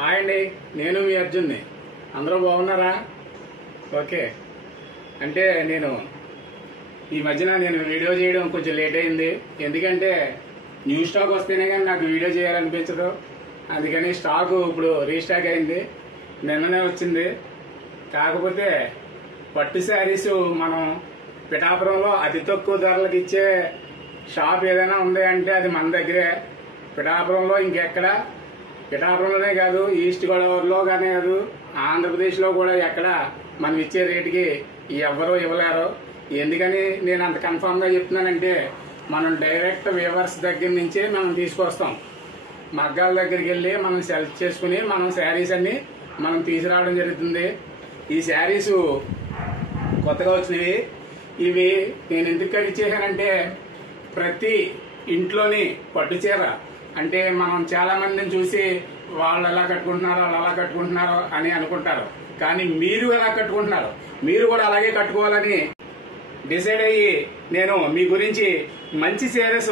Hi అండి, నేను మీ అర్జున్ని. అందరూ బాగున్నారా? ఓకే. అంటే ఈ మధ్యన వీడియో చేయడం కొంచెం లేట్ అయింది. ఎందుకంటే న్యూ స్టాక్ వస్తేనే కానీ నాకు వీడియో చేయాలనిపించదు. అందుకని స్టాక్ ఇప్పుడు రీస్టాక్ అయింది, నిన్ననే వచ్చింది. కాకపోతే పట్టు శారీస్ మనం పిఠాపురంలో అతి తక్కువ ధరలకు ఇచ్చే షాప్ ఏదైనా ఉంది అంటే అది మన దగ్గరే. పిఠాపురంలో ఇంకెక్కడ, పిఠాపురంలోనే కాదు, ఈస్ట్ గోదావరిలో కానీ కాదు, ఆంధ్రప్రదేశ్లో కూడా ఎక్కడ మనం ఇచ్చే రేటుకి ఎవరూ ఇవ్వలేరు. ఎందుకని నేను అంత కన్ఫామ్గా చెప్తున్నానంటే మనం డైరెక్ట్ వీవర్స్ దగ్గర నుంచే మనం తీసుకొస్తాం. మగ్గాల దగ్గరికి వెళ్ళి మనం సెలెక్ట్ చేసుకుని మనం శారీస్ అన్ని మనం తీసుకురావడం జరుగుతుంది. ఈ శారీస్ కొత్తగా వచ్చినవి. ఇవి నేను ఎందుకు కడిచేసానంటే ప్రతి ఇంట్లోని పట్టు చీర అంటే మనం చాలా మందిని చూసి వాళ్ళు ఎలా కట్టుకుంటున్నారో వాళ్ళు అలా కట్టుకుంటున్నారో అని అనుకుంటారు. కానీ మీరు ఎలా కట్టుకుంటున్నారు, మీరు కూడా అలాగే కట్టుకోవాలని డిసైడ్ అయ్యి నేను మీ గురించి మంచి శారీస్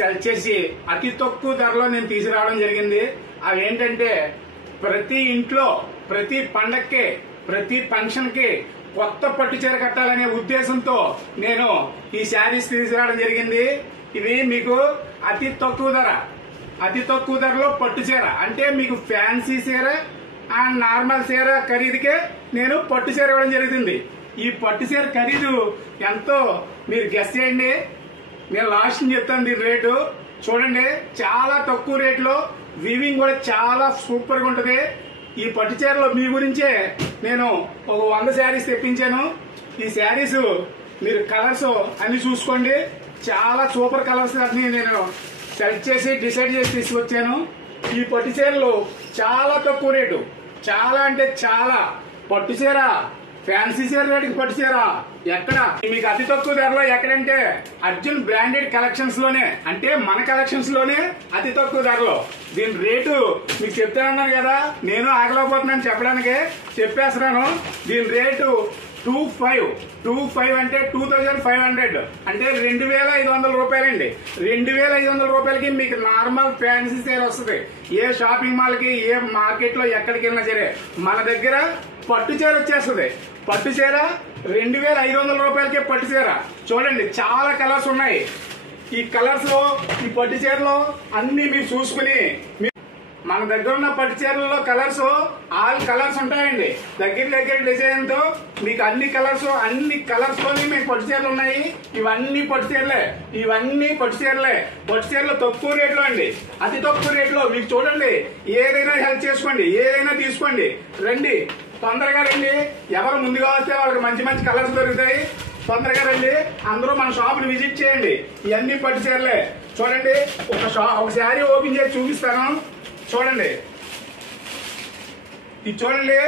సెలెక్ట్ చేసి అతి తక్కువ ధరలో నేను తీసుకురావడం జరిగింది. అవి ఏంటంటే ప్రతి ఇంట్లో ప్రతి పండక్కి ప్రతి ఫంక్షన్ కి కొత్త పట్టు చీర కట్టాలనే ఉద్దేశంతో నేను ఈ శారీస్ తీసుకురావడం జరిగింది. ఇవి మీకు అతి తక్కువ ధరలో పట్టు చీర అంటే మీకు ఫ్యాన్సీ చీర అండ్ నార్మల్ చీర ఖరీదుకే నేను పట్టు చీర ఇవ్వడం జరుగుతుంది. ఈ పట్టు చీర ఖరీదు ఎంతో మీరు గెస్ చేయండి. నేను లాస్ట్ చెప్తాను దీని రేటు. చూడండి, చాలా తక్కువ రేట్లో వీవింగ్ కూడా చాలా సూపర్ గా ఉంటది. ఈ పట్టు చీరలో మీ గురించే నేను ఒక 100 శారీస్ తెప్పించాను. ఈ శారీస్ మీరు కలర్స్ అన్ని చూసుకోండి. చాలా సూపర్ కలర్స్ అన్ని నేను సెలెక్ట్ చేసి డిసైడ్ చేసి తీసుకొచ్చాను. ఈ పట్టు చీరలు చాలా తక్కువ రేటు, చాలా అంటే చాలా. పట్టు చీర ఫ్యాన్సీ చీర రేటుకి పట్టు చీర ఎక్కడ మీకు అతి తక్కువ ధరలో ఎక్కడంటే అర్జున్ బ్రాండెడ్ కలెక్షన్స్ లోనే, అంటే మన కలెక్షన్స్ లోనే అతి తక్కువ ధరలో. దీని రేటు మీకు చెప్తానన్నాను కదా, నేను ఆగలేకపోతున్నాను చెప్పడానికి, చెప్పేస్తున్నాను. దీని రేటు 25 అంటే 2500 అంటే 2500 రూపాయలండి. 2500 రూపాయలకి మీకు నార్మల్ ఫ్యాన్సీ చీర వస్తుంది. ఏ షాపింగ్ మాల్ కి ఏ మార్కెట్ లో ఎక్కడికి వెళ్ళినా సరే మన దగ్గర పట్టు చీర వచ్చేస్తుంది. పట్టు చీర 2500 రూపాయలకే పట్టు చీర. చూడండి, చాలా కలర్స్ ఉన్నాయి. ఈ కలర్స్ లో ఈ పట్టు చీరలో అన్ని మీరు చూసుకుని మన దగ్గర ఉన్న పట్టు చీరలలో కలర్స్ ఆల్ కలర్స్ ఉంటాయండి. దగ్గర డిజైన్ తో మీకు అన్ని కలర్స్ తోని మీకు పట్టు చీరలు ఉన్నాయి. ఇవన్నీ పట్టు చీరలే. పట్టు చీరలు తక్కువ రేట్లో అండి, అతి తక్కువ రేట్లో. మీకు చూడండి, ఏదైనా హెల్ప్ చేసుకోండి, ఏదైనా తీసుకోండి. రండి, తొందరగా రండి. ఎవరు ముందుగా వస్తే వాళ్ళకి మంచి కలర్స్ దొరుకుతాయి. తొందరగా రండి, అందరూ మన షాప్ ని విజిట్ చేయండి. ఇవన్నీ పట్టు చీరలే. చూడండి, ఒక శారీ ఓపెన్ చేసి చూపిస్తాను. చూడండి, ఇది చూడండి,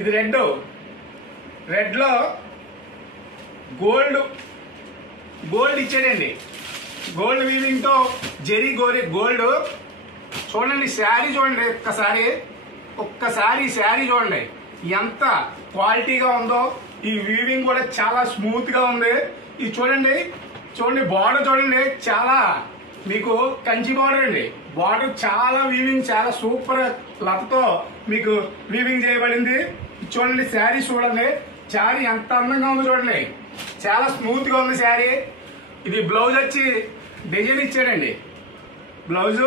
ఇది రెడ్ లో గోల్డ్ ఇచ్చాడండి. గోల్డ్ వీవింగ్ తో జెరీ గోల్డ్. చూడండి శారీ, చూడండి ఒక్కసారి శారీ చూడండి ఎంత క్వాలిటీగా ఉందో. ఈ వీవింగ్ కూడా చాలా స్మూత్ గా ఉంది. ఇది చూడండి బార్డర్ చూడండి, చాలా మీకు కంచి బార్డర్ అండి. బార్డర్ చాలా వీవింగ్, చాలా సూపర్ లతతో మీకు వీవింగ్ చేయబడింది. చూడండి శారీ, చూడండి శారీ ఎంత అందంగా ఉందో చూడండి, చాలా స్మూత్ గా ఉంది శారీ. ఇది బ్లౌజ్ వచ్చి డిజైన్ ఇచ్చాడండి. బ్లౌజ్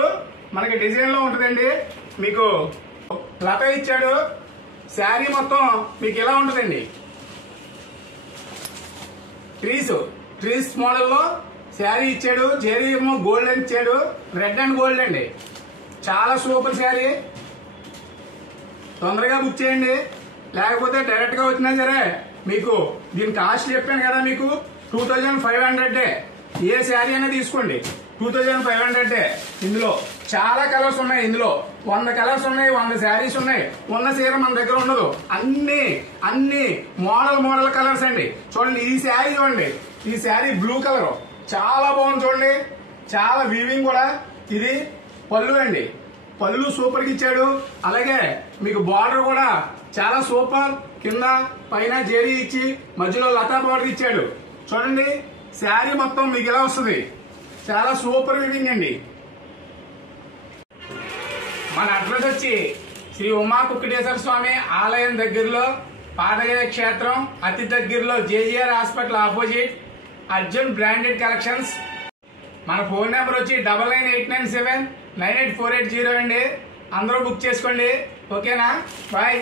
మనకి డిజైన్ లో ఉంటుందండి. మీకు లత ఇచ్చాడు. శారీ మొత్తం మీకు ఎలా ఉంటుందండి, ట్రీస్ మోడల్లో శారీ ఇచ్చాడు. జెరీ ఏమో గోల్డ్ అని ఇచ్చాడు. రెడ్ అండ్ గోల్డ్ అండి, చాలా సూపర్ శారీ. తొందరగా బుక్ చేయండి, లేకపోతే డైరెక్ట్ గా వచ్చినా సరే మీకు దీని కాస్ట్ చెప్పాను కదా, మీకు 2500. ఏ శారీ అయినా తీసుకోండి, 2500. ఇందులో చాలా కలర్స్ ఉన్నాయి. ఇందులో 100 కలర్స్ ఉన్నాయి, 100 శారీస్ ఉన్నాయి. ఉన్న చీర మన దగ్గర ఉండదు. అన్ని మోడల్ కలర్స్ అండి. చూడండి, ఈ శారీ చూడండి, ఈ శారీ బ్లూ కలర్ చాలా బాగుంది. చూడండి, చాలా వీవింగ్ కూడా. ఇది పళ్ళు అండి, పళ్ళు సూపర్ గా ఇచ్చాడు. అలాగే మీకు బార్డర్ కూడా చాలా సూపర్. కింద పైన జెరీ ఇచ్చి మధ్యలో లతా బార్డర్ ఇచ్చాడు. చూడండి, శారీ మొత్తం మీకు ఇలా వస్తుంది. చాలా సూపర్ వీవింగ్ అండి. మన అడ్రస్ వచ్చి శ్రీ ఉమా కుక్కటేశ్వర స్వామి ఆలయం దగ్గరలో పాదగయ క్షేత్రం అతి దగ్గరలో JGR hospital opposite Arjun branded collections. మన ఫోన్ నెంబర్ వచ్చి 9989799848 అండి. అందరూ బుక్ చేసుకోండి. ఓకేనా? బాయ్.